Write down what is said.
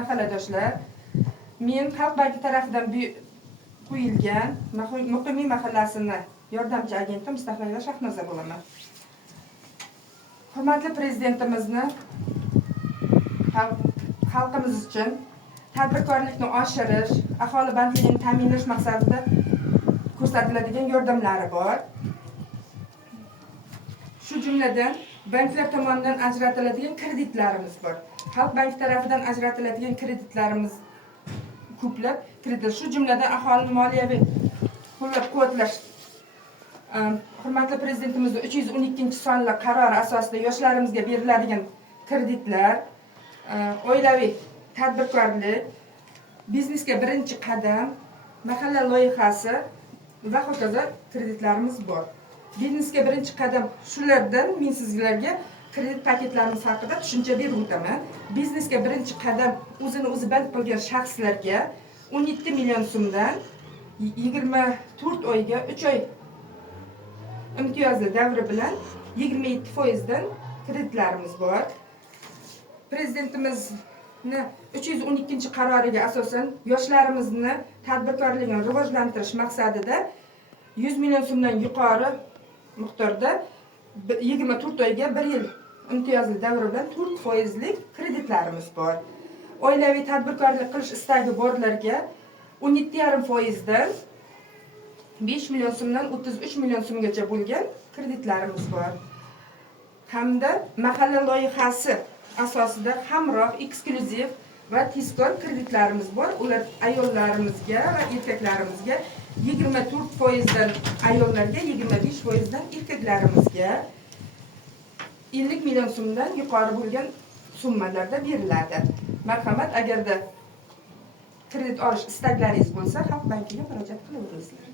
mahalladoshlar, men Xalq banki tarafidan qo'yilgan Muqimiy mahallasini yordamchi agenti Mustafayeva Shahnoza bo'laman. Hurmatli prezidentimizni xalqimiz uchun tadbirkorlikni oshirish, aholi bandligini ta'minlash maqsadida ko'rsatiladigan yordamlari bor. Shu jumladan banklar tomonidan ajratiladigan kreditlarimiz bor. Xalq banki tarafidan ajratiladigan kreditlarimiz ko'plab kredit. Shu jumladan aholini moliyaviy qo'llab-quvvatlash hurmatli prezidentimizning 312-sonli qarori asosida yoshlarimizga beriladigan kreditlar, oilaviy tadbirkorlik, biznesga birinchi qadam, mahalla loyihasi va hokazo kreditlarimiz bor. Biznesga birinchi qadam shulardan men sizlarga kredit paketlarimiz haqida tushuncha berib o'taman. Biznesga birinchi qadam o'zini o'zi band qilgan shaxslarga 17 million so'mdan 24 oyga 3 oy imtiyozli davri bilan 27% kreditlarimiz bor. Prezidentimizning 312-qaroriga asosan yoshlarimizni tadbirkorligini rivojlantirish maqsadida 100 million so'mdan yuqori miqdorda 24 oyga 1 yil imtiyozli davri bilan 4% kreditlarimiz bor. Oilaviy tadbirkorlik qilish istagi borlarga 17,5% dan 5 million so'mdan 33 million so'mgacha bo'lgan kreditlarimiz bor. Hamda mahalla loyihasi asosida hamroh, eksklyuziv va tezkor kreditlarimiz bor. Ular ayollarimizga va erkaklarimizga 24% dan ayollarga, 25% dan erkaklarimizga 50 million so'mdan yuqori bo'lgan summalarda beriladi. Marhamat, agarda kredit olish istaklaringiz bo'lsa, Xalq bankiga murojaat qilaverasizlar.